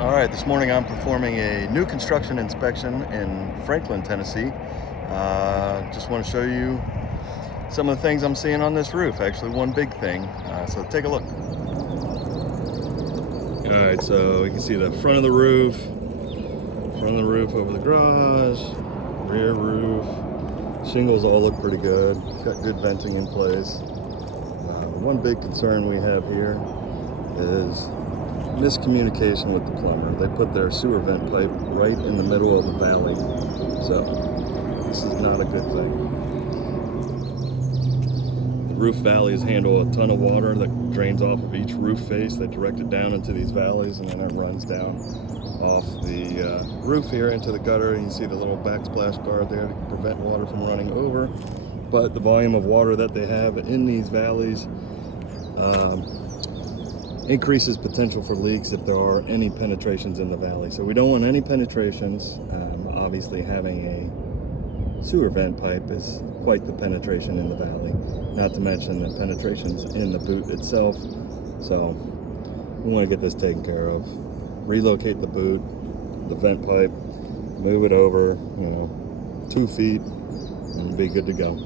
All right, this morning I'm performing a new construction inspection in Franklin, Tennessee. Just want to show you some of the things I'm seeing on this roof. Actually, one big thing. So take a look. All right, so you can see the front of the roof over the garage, rear roof. Shingles all look pretty good. It's got good venting in place. One big concern we have here is miscommunication with the plumber. They put their sewer vent pipe right in the middle of the valley, so this is not a good thing. The roof valleys handle a ton of water that drains off of each roof face. They direct it down into these valleys, and then it runs down off the roof here into the gutter. You can see the little backsplash guard there to prevent water from running over. But the volume of water that they have in these valleys increases potential for leaks if there are any penetrations in the valley. So we don't want any penetrations. Obviously having a sewer vent pipe is quite the penetration in the valley, not to mention the penetrations in the boot itself. So we want to get this taken care of. Relocate the boot, the vent pipe, move it over, 2 feet, and be good to go.